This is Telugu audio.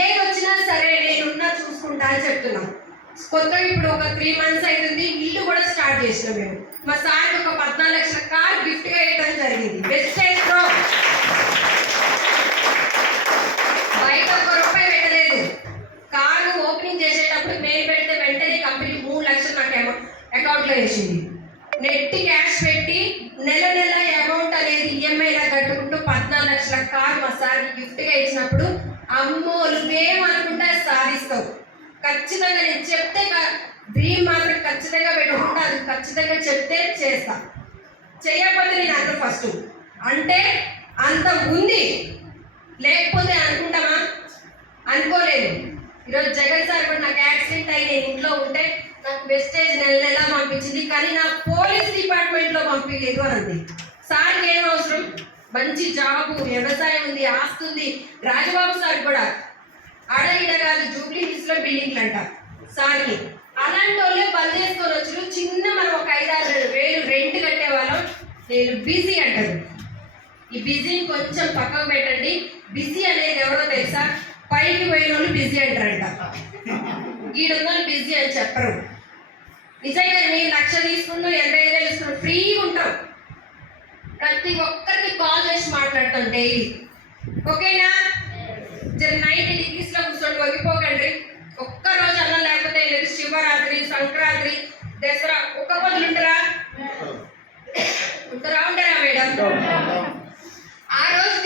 ఏది వచ్చినా సరే నేనున్నా చూసుకుంటా అని చెప్తున్నాం. కొత్తగా ఇప్పుడు ఒక 3 months అవుతుంది, ఇల్లు కూడా స్టార్ట్ చేసినాం మేము. మా సార్కి ఒక 14 లక్షల కార్ గిఫ్ట్గా ఇవ్వడం జరిగింది. వెస్టేజ్ లో బయట ఒక్క రూపాయి పెట్టలేదు. కారు ఓపెనింగ్ చేసేటప్పుడు మేము పెడితే వెంటనే కంపెనీ 3 లక్షలు నాకు అకౌంట్లో వేసింది. నెట్ క్యాష్ పెట్టి నెల నెల అమౌంట్ అనేది ఈఎంఐలా కట్టుకుంటూ 14 లక్షల కార్ మా సార్కి గిఫ్ట్గా ఇచ్చినప్పుడు అమ్మో నువ్వేమనుకుంటా సాధిస్తావు. ఖచ్చితంగా నేను చెప్తే డ్రీమ్ మాత్రం ఖచ్చితంగా పెట్టుకుంటా, అది ఖచ్చితంగా చెప్తే చేస్తా. చేయకపోతే నేను అన్న ఫస్ట్ అంటే అంత ఉంది, లేకపోతే అనుకుంటామా? అనుకోలేదు. ఈరోజు జగన్ సార్ కూడా నాకు యాక్సిడెంట్ అయ్యి నేను ఇంట్లో ఉంటే నాకు వెస్టేజ్ నెల నెలా పంపించింది, కానీ నా పోలీస్ డిపార్ట్మెంట్లో పంపించలేదు అని అంది. సార్కి ఏం అవసరం? మంచి జాబు, వ్యవసాయం ఉంది, ఆస్తి ఉంది. రాజబాబు సార్ కూడా అడగిడ కాదు జూబ్లీ హిల్స్లో బిల్డింగ్లు అంట సార్కి. అలాంటి వాళ్ళే బంద్ చేసుకొని వచ్చారు. చిన్న మనం ఒక 5-6 వేలు రెంట్ కట్టేవాళ్ళం. నేను బిజీ అంటారు. ఈ బిజీని కొంచెం పక్కకు పెట్టండి. బిజీ అనేది ఎవరో తెలుసా? పైకి పోయిన వాళ్ళు బిజీ అంటారంట. ఈడున్నోళ్ళు బిజీ అని చెప్పరు. నిజంగా మీరు 1,00,000 తీసుకున్నాం, 85,000 తీసుకున్నాం, ఫ్రీగా ఉంటాం. ప్రతి ఒక్కరికి కాల్ చేసి మాట్లాడతాం డైలీ. ఓకేనా? 90 degreesలో కూర్చొని వగిపోకండి. ఒక్కరోజు అన్న లేకపోతే లేదు. శివరాత్రి, సంక్రాంతి, దసరా ఒక్క రోజులు ఉంటారా? ఉంటారా మేడం? ఆ రోజు